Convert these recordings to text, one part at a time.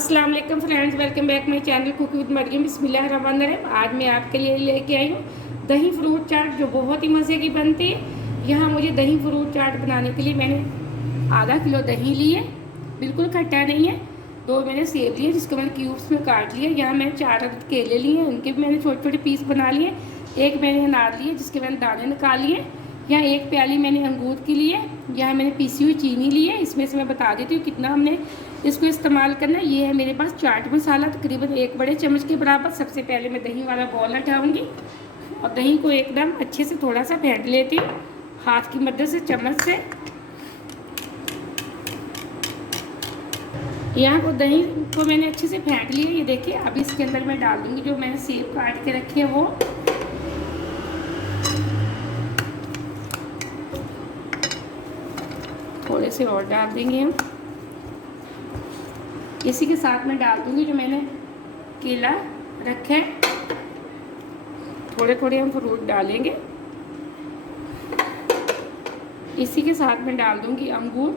अस्सलाम वालेकुम friends, welcome back my channel cook with Maryam. बिस्मिल्लाहिर्रहमानिर्रहीम। आज मैं आपके लिए लेके आई हूँ दही फ्रूट चाट, जो बहुत ही मज़े की बनती है। यहाँ मुझे दही फ्रूट चाट बनाने के लिए मैंने आधा किलो दही ली है, बिल्कुल खट्टा नहीं है। 2 मैंने सेब लिए जिसको मैंने क्यूब्स में काट लिया। यहाँ मैंने 4 अदद केले लिए हैं, उनके भी मैंने छोटे छोटे पीस बना लिए। एक मैंने अनार लिए जिसके मैंने दाने निकाल लिए। यहाँ 1 प्याली मैंने अंगूर की ली है। यहाँ मैंने पीसी हुई चीनी ली है। इसमें से मैं बता देती हूँ कितना हमने इसको इस्तेमाल करना है। ये है मेरे पास चाट मसाला, तकरीबन 1 बड़े चम्मच के बराबर। सबसे पहले मैं दही वाला बॉल हटाऊँगी और दही को एकदम अच्छे से थोड़ा सा फेंट लेती हूँ हाथ की मदद से, चम्मच से। यहाँ को दही को मैंने अच्छे से फेंट लिया, ये देखिए। अब इसके अंदर मैं डाल दूँगी जो मैंने सेब काट के रखे हैं वो। थोड़े से और डाल देंगे हम। इसी के साथ में डाल दूंगी जो मैंने केला रखा है। थोड़े थोड़े हम फ्रूट डालेंगे। इसी के साथ में डाल दूंगी अंगूर।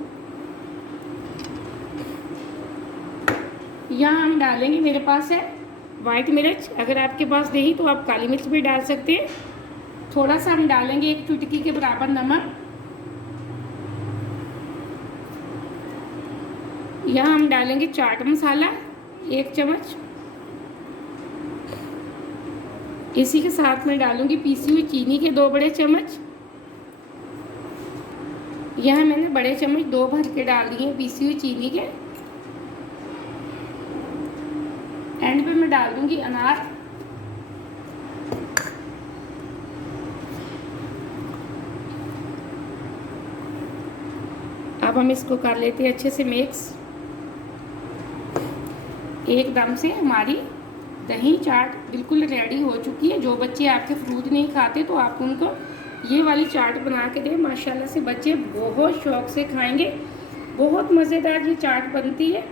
यहाँ हम डालेंगे, मेरे पास है वाइट मिर्च, अगर आपके पास नहीं तो आप काली मिर्च भी डाल सकते हैं। थोड़ा सा हम डालेंगे 1 चुटकी के बराबर नमक। यहाँ हम डालेंगे चाट मसाला 1 चम्मच। इसी के साथ में डालूंगी पीसी हुई चीनी के 2 बड़े चम्मच। यहाँ मैंने बड़े चम्मच 2 भर के डाल दिए पीसी हुई चीनी के। एंड पे मैं डाल दूंगी अनार। अब हम इसको कर लेते हैं अच्छे से मिक्स। एकदम से हमारी दही चाट बिल्कुल रेडी हो चुकी है। जो बच्चे आपके फ्रूट नहीं खाते तो आप उनको ये वाली चाट बना के दें, माशाल्लाह से बच्चे बहुत शौक से खाएंगे। बहुत मज़ेदार ये चाट बनती है।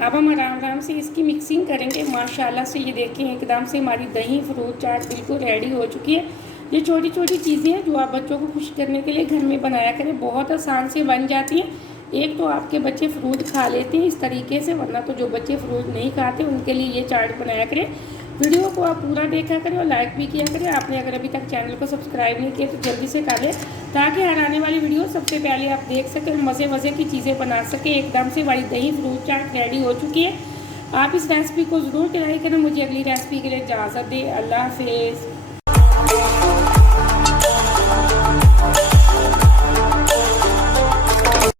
अब हम आराम से इसकी मिक्सिंग करेंगे। माशाल्लाह से ये देखें, एकदम से हमारी दही फ्रूट चाट बिल्कुल रेडी हो चुकी है। ये छोटी छोटी चीज़ें हैं जो आप बच्चों को खुश करने के लिए घर में बनाया करें, बहुत आसान से बन जाती हैं। एक तो आपके बच्चे फ्रूट खा लेते हैं इस तरीके से, वरना तो जो बच्चे फ्रूट नहीं खाते उनके लिए ये चाट बनाया करें। वीडियो को आप पूरा देखा करें और लाइक भी किया करें। आपने अगर अभी तक चैनल को सब्सक्राइब नहीं किया तो जल्दी से कर लें, ताकि हर आने वाली वीडियो सबसे पहले आप देख सकें, मज़े की चीज़ें बना सकें। एकदम से हमारी दही फ्रूट चाट रेडी हो चुकी है। आप इस रेसिपी को ज़रूर ट्राई करें। मुझे अगली रेसिपी के लिए इजाज़त दें। अल्लाह हाफिज़।